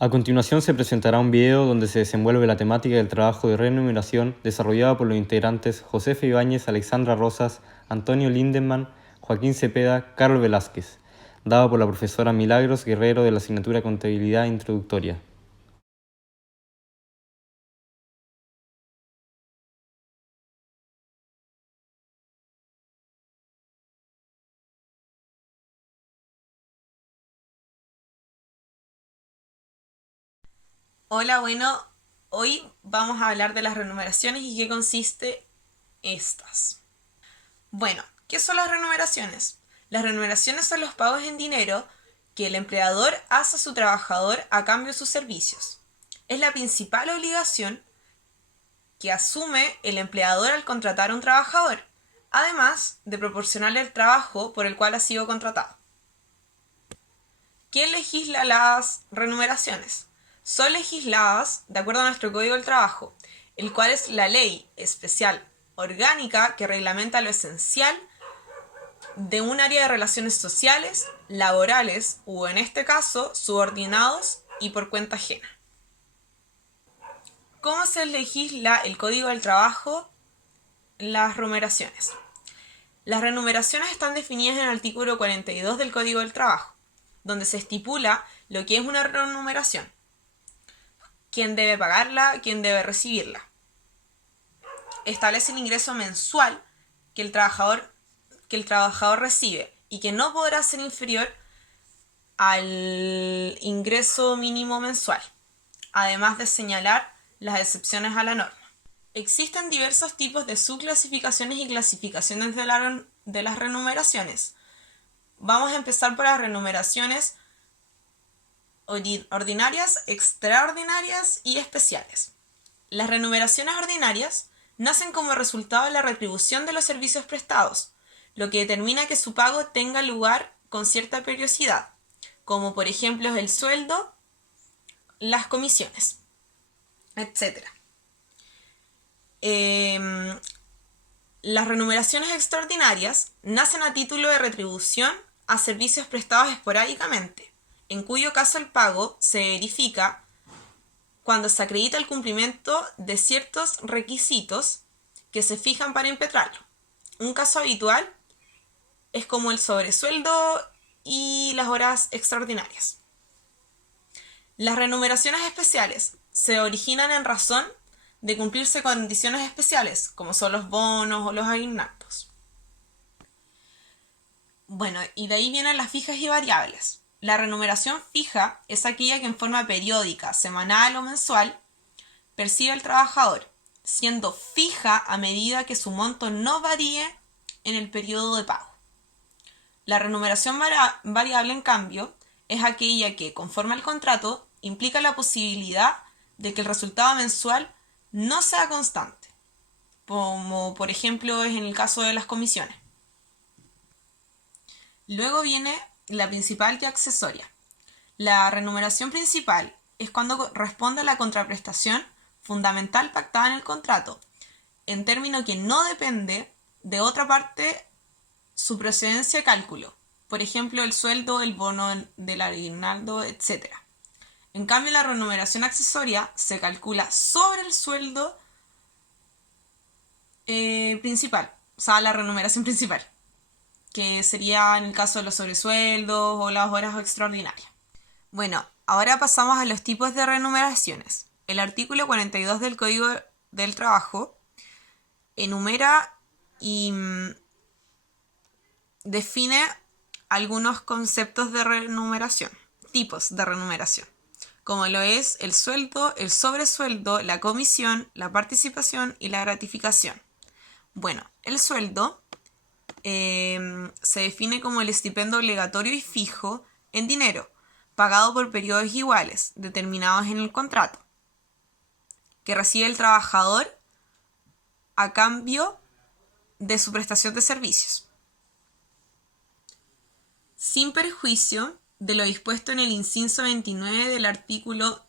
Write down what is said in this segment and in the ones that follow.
A continuación se presentará un video donde se desenvuelve la temática del trabajo de remuneración desarrollado por los integrantes Josefa Ibáñez, Alexandra Rosas, Antonio Lindemann, Joaquín Cepeda, Carlos Velázquez, dado por la profesora Milagros Guerrero de la asignatura Contabilidad Introductoria. Hola, bueno, hoy vamos a hablar de las remuneraciones y qué consiste estas. Bueno, ¿qué son las remuneraciones? Las remuneraciones son los pagos en dinero que el empleador hace a su trabajador a cambio de sus servicios. Es la principal obligación que asume el empleador al contratar a un trabajador, además de proporcionarle el trabajo por el cual ha sido contratado. ¿Quién legisla las remuneraciones? Son legisladas de acuerdo a nuestro Código del Trabajo, el cual es la ley especial orgánica que reglamenta lo esencial de un área de relaciones sociales, laborales o en este caso subordinados y por cuenta ajena. ¿Cómo se legisla el Código del Trabajo? Las remuneraciones. Las remuneraciones están definidas en el artículo 42 del Código del Trabajo, donde se estipula lo que es una remuneración, quién debe pagarla, quién debe recibirla. Establece el ingreso mensual que el trabajador recibe y que no podrá ser inferior al ingreso mínimo mensual, además de señalar las excepciones a la norma. Existen diversos tipos de subclasificaciones y clasificaciones de las remuneraciones. Vamos a empezar por las remuneraciones ordinarias, extraordinarias y especiales. Las remuneraciones ordinarias nacen como resultado de la retribución de los servicios prestados, lo que determina que su pago tenga lugar con cierta periodicidad, como por ejemplo el sueldo, las comisiones, etc. Las remuneraciones extraordinarias nacen a título de retribución a servicios prestados esporádicamente, en cuyo caso el pago se verifica cuando se acredita el cumplimiento de ciertos requisitos que se fijan para impetrarlo. Un caso habitual es como el sobresueldo y las horas extraordinarias. Las remuneraciones especiales se originan en razón de cumplirse condiciones especiales, como son los bonos o los aguinaldos. Bueno, y de ahí vienen las fijas y variables. La remuneración fija es aquella que en forma periódica, semanal o mensual, percibe el trabajador, siendo fija a medida que su monto no varíe en el periodo de pago. La remuneración variable, en cambio, es aquella que, conforme al contrato, implica la posibilidad de que el resultado mensual no sea constante, como por ejemplo es en el caso de las comisiones. Luego viene la principal y accesoria. La remuneración principal es cuando responde a la contraprestación fundamental pactada en el contrato, en término que no depende de otra parte su procedencia de cálculo, por ejemplo el sueldo, el bono del aguinaldo, etc. En cambio, la remuneración accesoria se calcula sobre el sueldo principal, o sea, la remuneración principal, que sería en el caso de los sobresueldos o las horas extraordinarias. Bueno, ahora pasamos a los tipos de remuneraciones. El artículo 42 del Código del Trabajo enumera y define algunos conceptos de remuneración, tipos de remuneración, como lo es el sueldo, el sobresueldo, la comisión, la participación y la gratificación. Bueno, el sueldo se define como el estipendio obligatorio y fijo en dinero, pagado por periodos iguales, determinados en el contrato, que recibe el trabajador a cambio de su prestación de servicios, sin perjuicio de lo dispuesto en el inciso 29 del artículo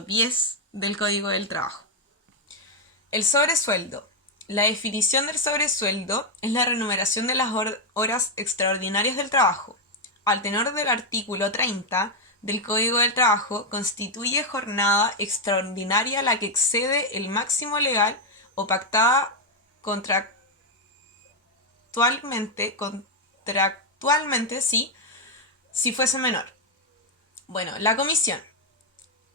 10 del Código del Trabajo. El sobresueldo. La definición del sobresueldo es la remuneración de las horas extraordinarias del trabajo, al tenor del artículo 30 del Código del Trabajo, constituye jornada extraordinaria la que excede el máximo legal o pactada contractualmente, sí, si fuese menor. Bueno, la comisión.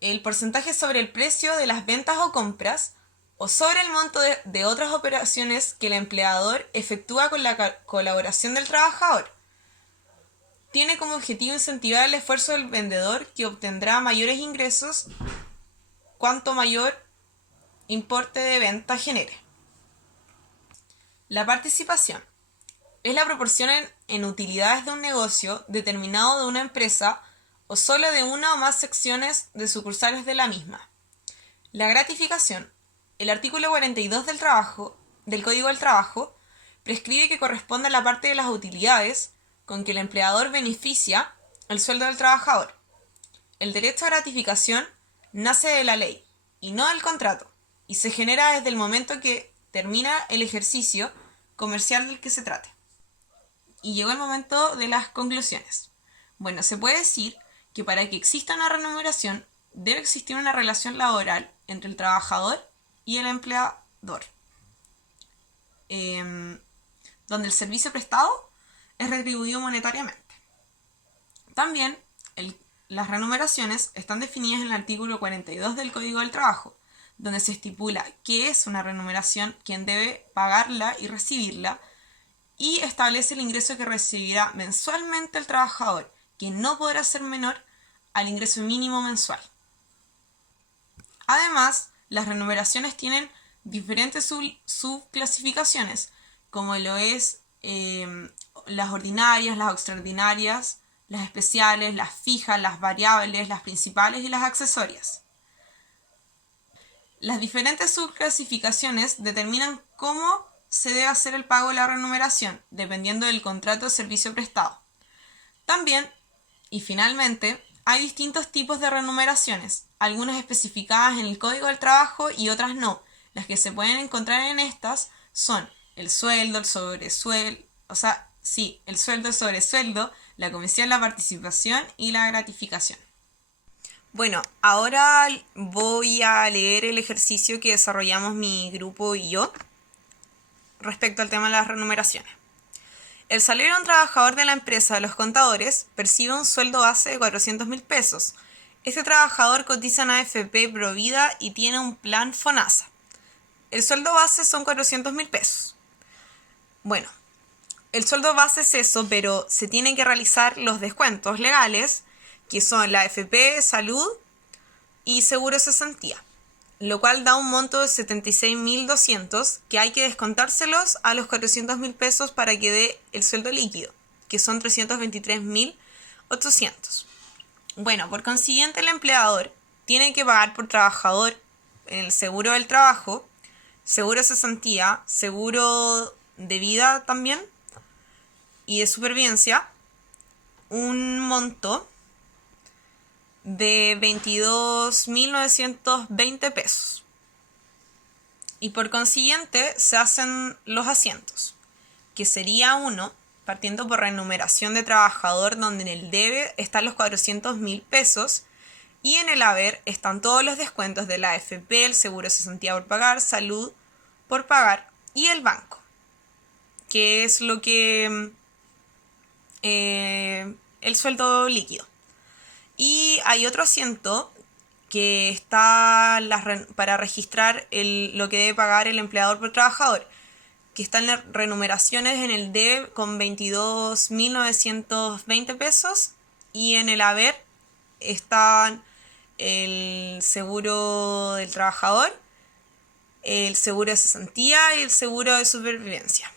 El porcentaje sobre el precio de las ventas o compras o sobre el monto de otras operaciones que el empleador efectúa con la colaboración del trabajador. Tiene como objetivo incentivar el esfuerzo del vendedor, que obtendrá mayores ingresos cuanto mayor importe de venta genere. La participación es la proporción en utilidades de un negocio determinado de una empresa o solo de una o más secciones de sucursales de la misma. La gratificación. El artículo 42 del Código del Trabajo prescribe que corresponde a la parte de las utilidades con que el empleador beneficia el sueldo del trabajador. El derecho a gratificación nace de la ley y no del contrato, y se genera desde el momento que termina el ejercicio comercial del que se trate. Y llegó el momento de las conclusiones. Bueno, se puede decir que para que exista una remuneración debe existir una relación laboral entre el trabajador y el empleador, donde el servicio prestado es retribuido monetariamente. También las remuneraciones están definidas en el artículo 42 del Código del Trabajo, donde se estipula qué es una remuneración, quién debe pagarla y recibirla, y establece el ingreso que recibirá mensualmente el trabajador, que no podrá ser menor al ingreso mínimo mensual. Además, las remuneraciones tienen diferentes subclasificaciones, como lo es las ordinarias, las extraordinarias, las especiales, las fijas, las variables, las principales y las accesorias. Las diferentes subclasificaciones determinan cómo se debe hacer el pago de la remuneración, dependiendo del contrato de servicio prestado. También, y finalmente, hay distintos tipos de remuneraciones, algunas especificadas en el Código del Trabajo y otras no. Las que se pueden encontrar en estas son el sueldo, el sobresueldo, el sueldo, el sobresueldo, la comisión, la participación y la gratificación. Bueno, ahora voy a leer el ejercicio que desarrollamos mi grupo y yo respecto al tema de las remuneraciones. El salario de un trabajador de la empresa de los contadores percibe un sueldo base de 400.000 pesos. Este trabajador cotiza en AFP Provida y tiene un plan FONASA. El sueldo base son 400.000 pesos. Bueno, el sueldo base es eso, pero se tienen que realizar los descuentos legales, que son la AFP, salud y seguro de cesantía, lo cual da un monto de 76.200 que hay que descontárselos a los 400.000 pesos para que dé el sueldo líquido, que son 323.800. Bueno, por consiguiente el empleador tiene que pagar por trabajador en el seguro del trabajo, seguro de cesantía, seguro de vida también y de supervivencia, un monto de 22.920 pesos. Y por consiguiente se hacen los asientos, que sería uno, partiendo por remuneración de trabajador, donde en el debe están los 400.000 pesos y en el haber están todos los descuentos de la AFP, el seguro de cesantía por pagar, salud por pagar y el banco, que es lo que el sueldo líquido. Y hay otro asiento que está para registrar lo que debe pagar el empleador por trabajador, que están las remuneraciones en el debe con 22.920 pesos y en el haber están el seguro del trabajador, el seguro de cesantía y el seguro de supervivencia.